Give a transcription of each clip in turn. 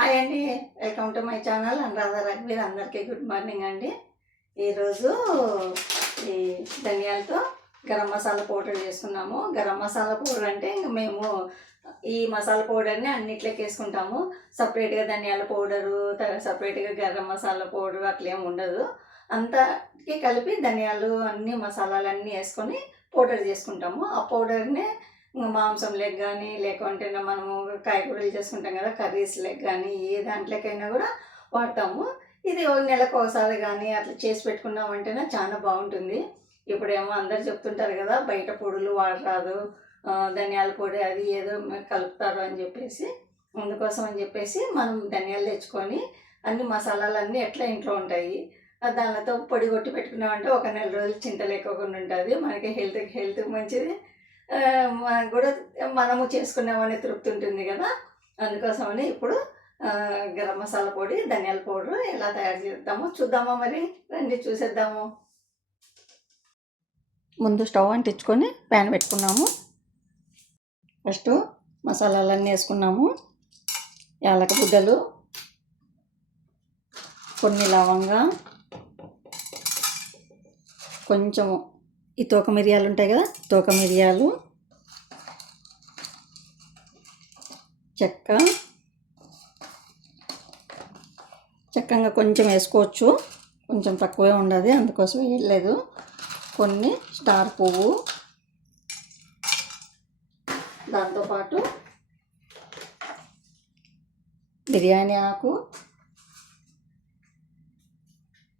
Hi అండి. Welcome to my channel. Anuradha రఘువీర్ అందరికీ good morning అండి. ఈరోజు ఈ ధనియాలతో గరం మసాలా పౌడర్ చేసుకున్నాము. గరం మసాలా పౌడర్ అంటే ఇంక మేము ఈ మసాలా పౌడర్ని అన్నిట్లోకి వేసుకుంటాము. సపరేట్గా ధనియాల పౌడరు సపరేట్గా గరం మసాలా పౌడర్ అట్లేం ఉండదు. అంతకి కలిపి ధనియాలు అన్ని మసాలాలు అన్నీ వేసుకొని పౌడర్ చేసుకుంటాము. ఆ పౌడర్ని మాంసం లెగ్ కానీ లేకుంటే మనము కాయగూరలు చేసుకుంటాం కదా కర్రీస్ లెగ్ కానీ ఏ దాంట్లోకైనా కూడా వాడతాము. ఇది ఒక నెలకు ఒకసారి కానీ అట్లా చేసి పెట్టుకున్నామంటేనే చాలా బాగుంటుంది. ఇప్పుడేమో అందరు చెప్తుంటారు కదా బయట పొడులు వాడరాదు ధనియాల పొడి అది ఏదో కలుపుతారు అని చెప్పేసి. అందుకోసం అని చెప్పేసి మనం ధనియాలు తెచ్చుకొని అన్ని మసాలాలు అన్నీ ఎట్లా ఇంట్లో ఉంటాయి దానితో పొడి కొట్టి పెట్టుకున్నామంటే ఒక నెల రోజులు చింత లేకోకుండా ఉంటుంది. మనకి హెల్త్కి హెల్త్ మంచిది. కూడా మనము చేసుకున్నామనే తృప్తి ఉంటుంది కదా. అందుకోసమని ఇప్పుడు గరం మసాలా పొడి ధనియాల పౌడర్ ఎలా తయారు చేద్దాము చూద్దామా మరి? రండి చూసేద్దాము. ముందు స్టవ్ అంటించుకొని ప్యాన్ పెట్టుకున్నాము. ఫస్ట్ మసాలాలన్నీ వేసుకున్నాము. యాలక బుడ్డలు కొన్ని లవంగా కొంచెము ఈ తోక మిరియాలు ఉంటాయి కదా తోక మిరియాలు చెక్క చక్కగా కొంచెం వేసుకోవచ్చు. కొంచెం తక్కువే ఉండదు అందుకోసం వేయలేదు. కొన్ని స్టార్ పువ్వు దాంతోపాటు బిర్యానీ ఆకు.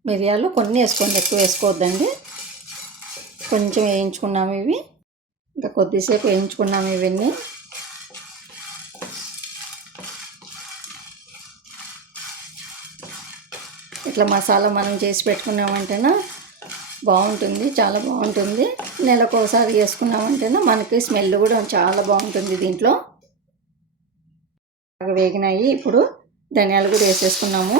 మిరియాలు కొన్ని వేసుకోండి ఎక్కువ వేసుకోవద్దండి. కొంచెం వేయించుకున్నాము ఇవి. ఇంకా కొద్దిసేపు వేయించుకున్నాము ఇవన్నీ. ఇట్లా మసాలా మనం చేసి పెట్టుకున్నామంటేనా బాగుంటుంది చాలా బాగుంటుంది. నెలకు ఒకసారి వేసుకున్నామంటేనే మనకి స్మెల్ కూడా చాలా బాగుంటుంది దీంట్లో. బాగా వేగినాయి. ఇప్పుడు ధనియాలు కూడా వేసేసుకున్నాము.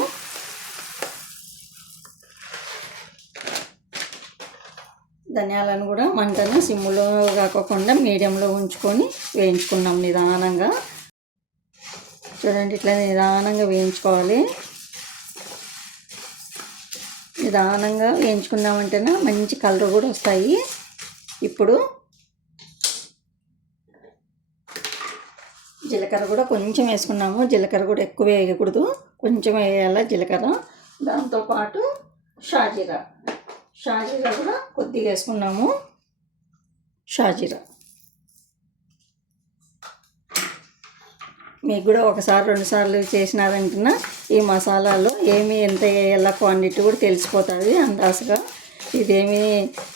ధనియాలను కూడా మంటను సిమ్లో కాకుండా మీడియంలో ఉంచుకొని వేయించుకున్నాం నిదానంగా. చూడండి ఇట్లా నిదానంగా వేయించుకోవాలి. నిదానంగా వేయించుకున్నామంటేనే మంచి కలర్ కూడా వస్తాయి. ఇప్పుడు జీలకర్ర కూడా కొంచెం వేసుకున్నాము. జీలకర్ర కూడా ఎక్కువ వేయకూడదు. కొంచెం వేయాలి జీలకర్ర? దాంతోపాటు షాజీరా. షాజీరా కూడా కొద్దిగా వేసుకున్నాము. షాజీరా. మీకు కూడా ఒకసారి రెండుసార్లు చేసినారంటున్నా ఈ మసాలాలో ఏమి ఎంత వేయాల క్వాంటిటీ కూడా తెలిసిపోతుంది అందాసగా ఇదేమి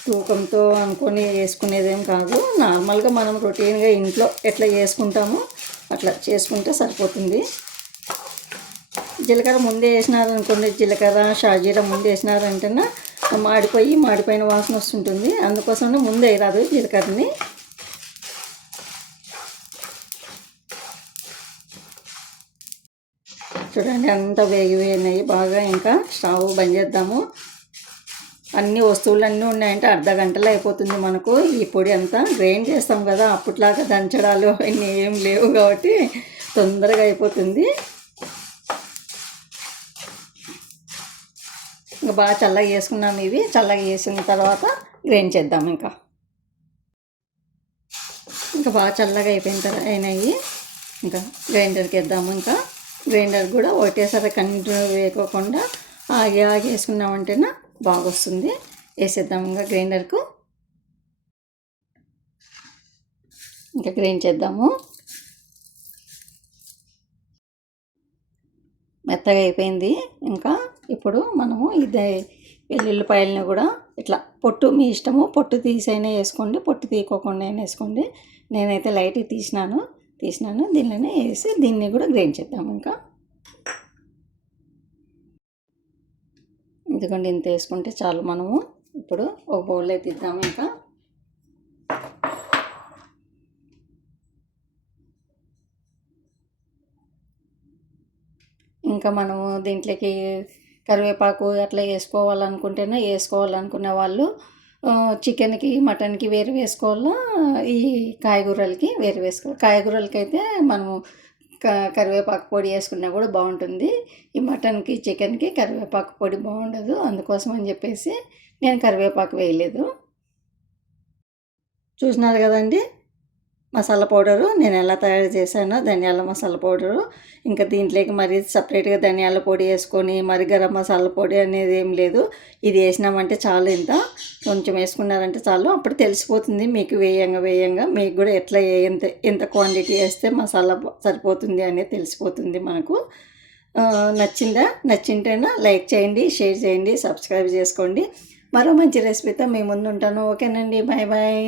తూకంతో అనుకొని వేసుకునేదేం కాదు. నార్మల్గా మనం రొటీన్గా ఇంట్లో ఎట్లా చేసుకుంటామో అట్లా చేసుకుంటే సరిపోతుంది. జీలకర్ర ముందే వేసినారనుకోండి జీలకర్ర షాజీరా ముందే వేసినారంటేనా మాడిపోయి మాడిపోయిన వాసన వస్తుంటుంది. అందుకోసమే ముందే రాదు జీలకర్రని. చూడండి అంత వేగి బాగా ఇంకా స్టవ్ బంద్ చేద్దాము. అన్ని వస్తువులు అన్నీ ఉన్నాయంటే అర్ధ గంటలో అయిపోతుంది మనకు. ఈ పొడి అంతా గ్రైండ్ చేస్తాం కదా అప్పట్లాగా దంచడాలు అన్నీ ఏం లేవు కాబట్టి తొందరగా అయిపోతుంది. బాగా చల్లగా వేసుకున్నాం ఇవి. చల్లగా వేసిన తర్వాత గ్రైండ్ చేద్దాం ఇంకా? ఇంకా బాగా చల్లగా అయిపోయిన తర్వాత అయినాయి. ఇంకా గ్రైండర్కి వేద్దాము ఇంకా. గ్రైండర్ కూడా ఒకటేసారి కంటిన్యూ వేయకోకుండా ఆగి ఆగి వేసుకున్నామంటేనే బాగా వస్తుంది. వేసేద్దాం ఇంకా గ్రైండర్కు. ఇంకా గ్రైండ్ చేద్దాము. మెత్తగా అయిపోయింది. ఇంకా ఇప్పుడు మనము ఇది వెల్లుల్లిపాయలని కూడా ఇట్లా పొట్టు మీ ఇష్టము పొట్టు తీసైనా వేసుకోండి పొట్టు తీయకోకుండా అయినా వేసుకోండి. నేనైతే లైట్ తీసినాను తీసినాను దీనిలోనే వేసి దీన్ని కూడా గ్రైండ్ చేద్దాం ఇంకా. ఎందుకంటే ఇంత వేసుకుంటే చాలు మనము. ఇప్పుడు ఒక బౌల్లో తీద్దాము ఇంకా. ఇంకా మనము దీంట్లోకి కరివేపాకు అట్లా వేసుకోవాలనుకుంటేనే వేసుకోవాలనుకునే వాళ్ళు చికెన్కి మటన్కి వేరు వేసుకోవాలా ఈ కాయగూరలకి వేరు వేసుకోవాలి. కాయగూరలకి అయితే మనము క- కరివేపాకు పొడి వేసుకున్నా కూడా బాగుంటుంది. ఈ మటన్కి చికెన్కి కరివేపాకు పొడి బాగుండదు. అందుకోసం అని చెప్పేసి నేను కరివేపాకు వేయలేదు. చూసినారు కదండి? మసాలా పౌడరు నేను ఎలా తయారు చేశానో ధనియాల మసాలా పౌడరు. ఇంకా దీంట్లోకి మరి సపరేట్గా ధనియాల పొడి వేసుకొని మరి గరం మసాలా పొడి అనేది ఏం లేదు. ఇది వేసినామంటే చాలు ఇంత. కొంచెం వేసుకున్నారంటే చాలు. అప్పుడు తెలిసిపోతుంది మీకు వేయంగా వేయంగా. మీకు కూడా ఎట్లా ఎంత ఎంత క్వాంటిటీ వేస్తే మసాలా సరిపోతుంది అనేది తెలిసిపోతుంది మనకు నచ్చిందా? నచ్చింటేనా లైక్ చేయండి షేర్ చేయండి సబ్స్క్రైబ్ చేసుకోండి. మరో మంచి రెసిపీతో మీ ముందు ఉంటాను. ఓకేనండి. Bye bye.